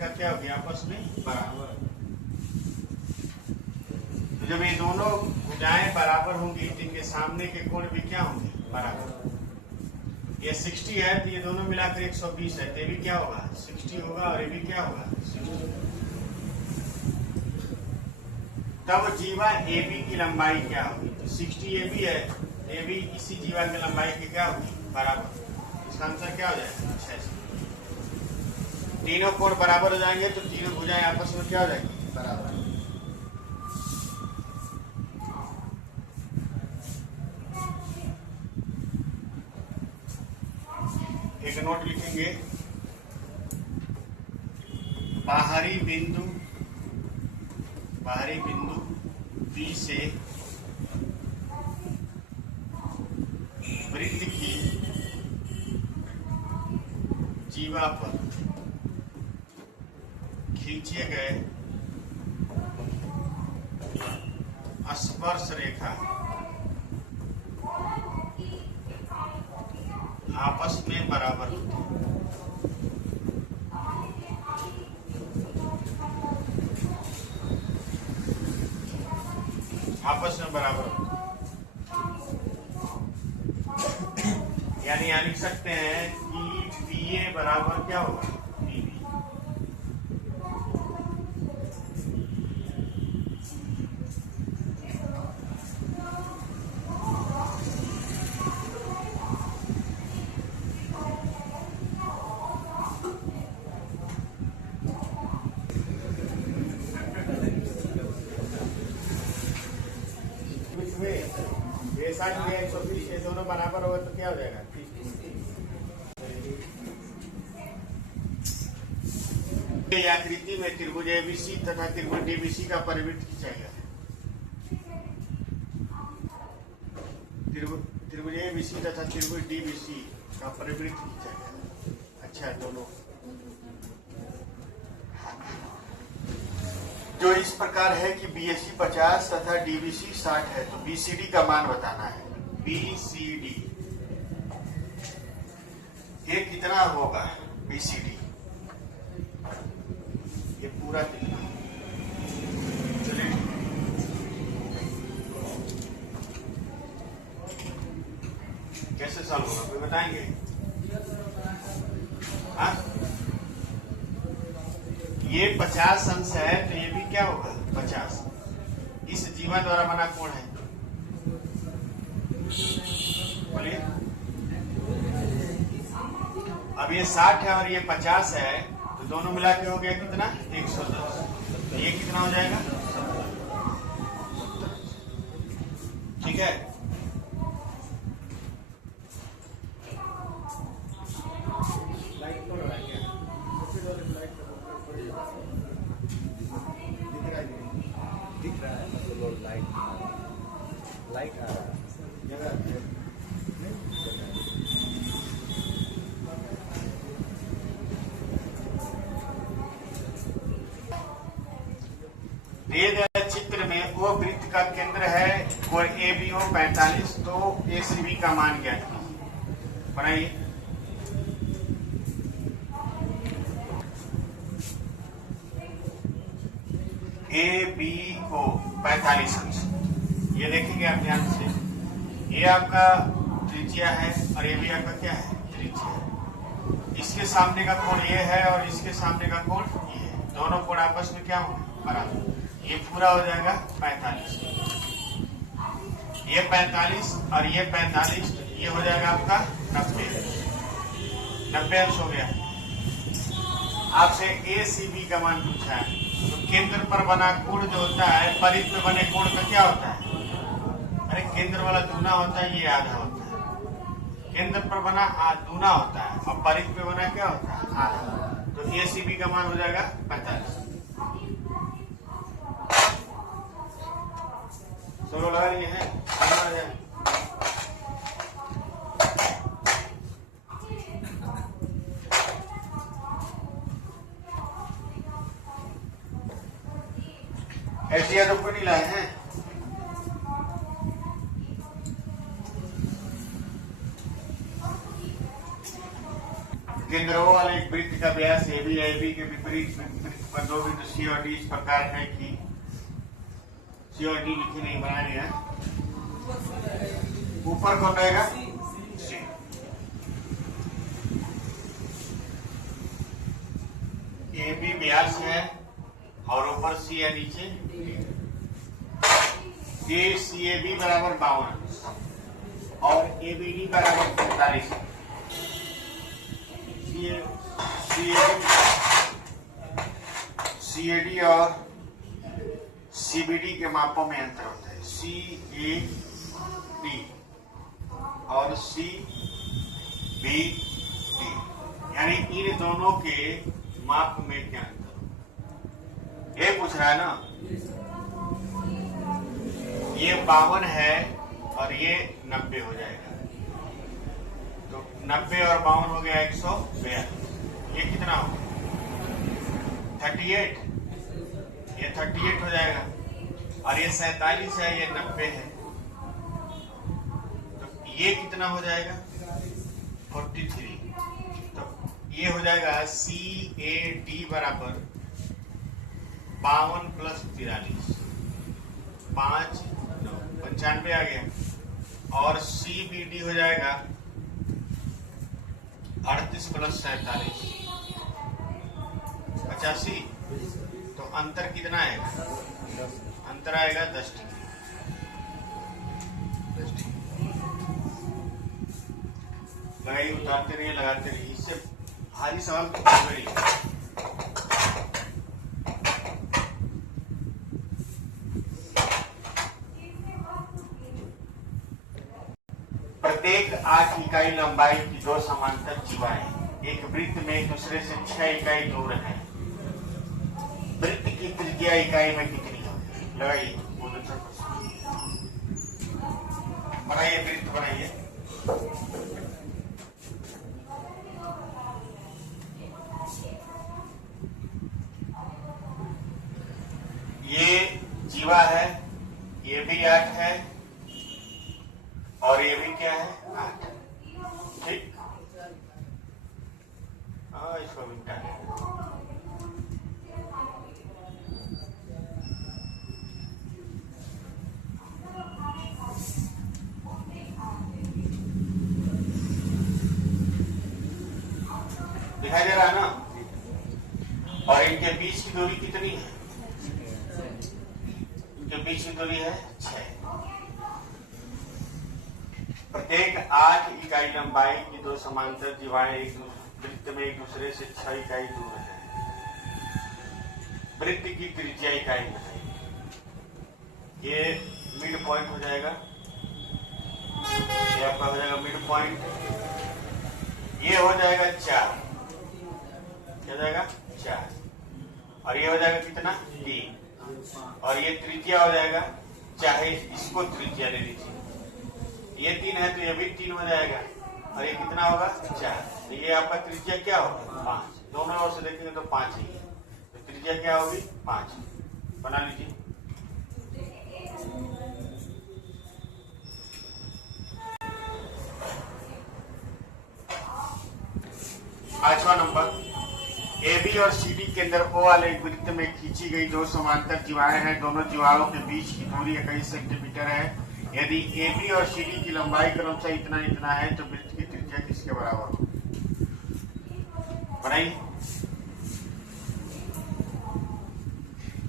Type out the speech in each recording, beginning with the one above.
रेखा क्या होगी? आपस में बराबर। तो जब ये दोनों भुजाएं बराबर होंगी तो इनके सामने के कोण भी क्या होंगे? बराबर। ये 60 है तो ये दोनों मिलाकर 120 है, तो ये भी क्या होगा? 60 होगा और ये भी क्या होगा? 60। तब जीवा AB की लंबाई क्या होगी? तो 60 AB है, AB इसी जीवा की लंबाई की क्या होगी? बराबर। इसका आंसर क्या हो जाएगा? 600। तीनों कोण बराबर हो जाएंगे तो तीनों भुजाएं आपस में क्या हो जाएंगी? बराबर। एक नोट लिखेंगे, बाहरी बिंदु B से वृत्त की जीवा पर खींचे गए स्पर्श रेखा आपस में बराबर होती है। आपस में बराबर होती है। यानी यहां लिख सकते हैं कि BA बराबर क्या होगा? BB। ये 60 या 120 ये दोनों बराबर होगा तो क्या हो जाएगा? 30। आकृति में त्रिभुज ABC तथा त्रिभुज DBC का परिवृत्त खींचा गया है। त्रिभुज ABC तथा त्रिभुज DBC का परिवृत्त खींचा गया है। अच्छा, दोनों जो इस प्रकार है कि BAC 50 तथा DBC 60 है, तो BCD का मान बताना है। BCD ये कितना होगा? BCD ये पूरा कितना? चलिए कैसे सॉल्व होगा कोई बताएंगे? हाँ, ये 50 अंश है तो ये भी क्या होगा? 50। इस जीवा द्वारा बना कोण है, बोलिए। अब ये 60 है और ये 50 है तो दोनों मिला के हो गया कितना? 110। तो ये कितना हो जाएगा? 70। ठीक है। दिख रहा है मतलब लाइट आ रहा है। दिए गए चित्र में वो वृत्त का केंद्र है और ABO 45, तो ACB का मान ज्ञात कीजिए। बनाइए। ABO 45 अंश, ये देखेंगे आप ध्यान से। ये आपका त्रिज्या है और ये भी आपका क्या है? त्रिज्या। इसके सामने का कोण ये है और इसके सामने का कोण ये है। दोनों कोण आपस में क्या होंगे? बराबर। ये पूरा हो जाएगा 45। ये 45 और ये 45, ये हो जाएगा आपका 90। 90 अंश हो गया। आपसे ACB का मान पूछा है, तो केंद्र पर बना कोण जो होता है परिध में बने कोण का क्या होता है? अरे केंद्र वाला दूना होता है, ये आधा होता है। केंद्र पर बना दूना होता है और परिध में बना क्या होता है? आधा। तो ACB का मान हो जाएगा 45। सोलो लगा लिए हैं? ऐसे तो नहीं लाए हैं। केंद्रों वाले एक वृत्त का व्यास AB AB के विपरीत वृत्त पर दो बिंदु C और D इस प्रकार है कि C और D लिखे नहीं, बनाए हैं। ऊपर कौन रहेगा? C। AB व्यास है और ऊपर C है नीचे ACAB बराबर 52 और ABD बराबर 45। CAD और CBD के मापों में अंतर होता है। CAD और CBD यानी इन दोनों के माप में क्या अंतर? ये पूछ रहा है ना। ये 52 है और ये 90 हो जाएगा, तो 90 और 52 हो गया 142। ये कितना हो? 38। ये 38 हो जाएगा और ये 47 है, ये 90 है, तो ये कितना हो जाएगा? 43। तो ये हो जाएगा CAD बराबर 52 प्लस 43, 5 95 आ गया। और CBD हो जाएगा 38 प्लस 47 85। तो अंतर कितना आएगा? अंतर आएगा 10 डिग्री। लगाइए, उतारते रहिए, लगाते रहिए। इससे भारी सवाल पूछ रही है। प्रत्येक 8 इकाई लंबाई की दो समांतर जीवाएं एक वृत्त में एक दूसरे से 6 इकाई दूर है। वृत्त की त्रिज्या इकाई में कितनी होगी? लगाइए, बनाइए, वृत्त बनाइए। ये जीवा है, ये भी 8 है और ये भी क्या है? 8। ठीक, हाँ, इसको मिटा है। दिखाई दे रहा है ना? और इनके बीच की दूरी कितनी है? इनके बीच की दूरी है 6। प्रत्येक 8 इकाई लंबाई की दो समांतर जीवाएं एक वृत्त में एक दूसरे से 6 इकाई दूर है। वृत्त की त्रिज्या इकाई बताइए। ये मिड पॉइंट हो जाएगा, ये आपका हो जाएगा मिड पॉइंट। ये हो जाएगा 4, क्या हो जाएगा? 4। और ये हो जाएगा कितना? 3। और ये त्रिज्या हो जाएगा, चाहे इसको त्रिज्या ले लीजिए। ये 3 है तो ये भी 3 हो जाएगा और ये कितना होगा? 4। तो ये आपका त्रिज्या क्या होगा? 5। दोनों ओर से देखेंगे तो 5 ही है, तो त्रिज्या क्या होगी? 5। बना लीजिए। पांचवा नंबर, AB और CD के अंदर O वाले वृत्त में खींची गई दो समांतर जीवाएं हैं। दोनों जीवाओं के बीच की दूरी 21 सेंटीमीटर है। यदि AB और CD की लंबाई क्रमशः इतना इतना है तो वृत्त की त्रिज्या किसके बराबर हो? बनाइए,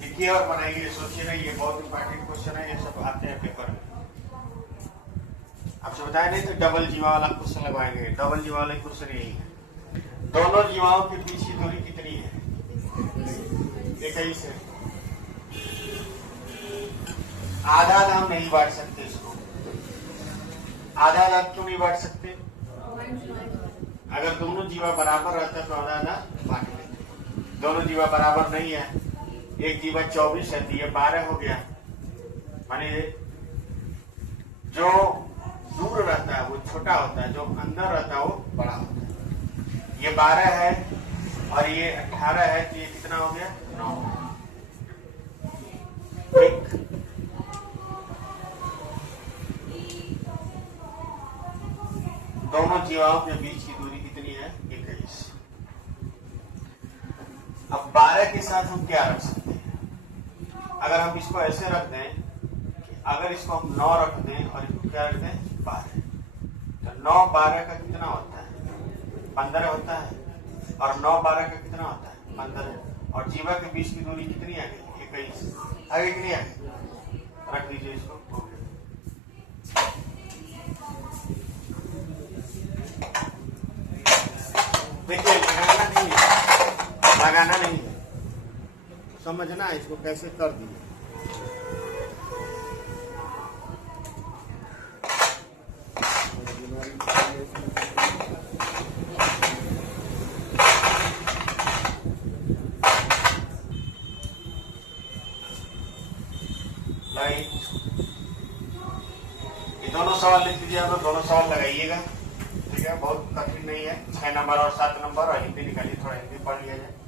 लिखिए और बनाइए, सोचिए ना। ये बहुत इंपॉर्टेंट क्वेश्चन है, ये सब आते हैं पेपर में। आपसे बताया नहीं तो डबल जीवा वाला क्वेश्चन लगाएंगे। डबल जीवा वाले क्वेश्चन यही है। दोनों जीवाओं के बीच की दूरी कितनी है? 21 है। आधा आधा हम नहीं बांट सकते इसको। आधा आधा क्यों नहीं बांट सकते? अगर दोनों जीवा बराबर रहता तो आधा आधा बांट लेते। दोनों जीवा बराबर नहीं है। एक जीवा 24 है तो ये 12 हो गया। माने जो दूर रहता है वो छोटा होता है, जो अंदर रहता है वो बड़ा होता है। ये 12 है और ये 18 है तो ये कितना हो गया? 9। ठीक, दोनों जीवाओं के बीच की दूरी कितनी है? 21। अब 12 के साथ हम क्या रख सकते हैं? अगर हम इसको ऐसे रख दें कि अगर इसको हम 9 रख दें और इसको क्या रख दें 12, तो 9 12 का कितना होता है 15 होता है, और 9 12 का कितना होता है 15, और जीवा के बीच की दूरी कितनी आ गई 21, आगे कितनी आ गई, रख दीजिए इसको। देखिए लगाना नहीं है, समझना है इसको कैसे कर दिए। लाइट, ये दोनों सवाल लिख लीजिए, आप दोनों सवाल लगाइएगा, ठीक है, बहुत कठिन नहीं है। 6 नंबर और 7 नंबर, और हिंदी निकालिए, थोड़ा हिंदी पढ़ लिया जाए।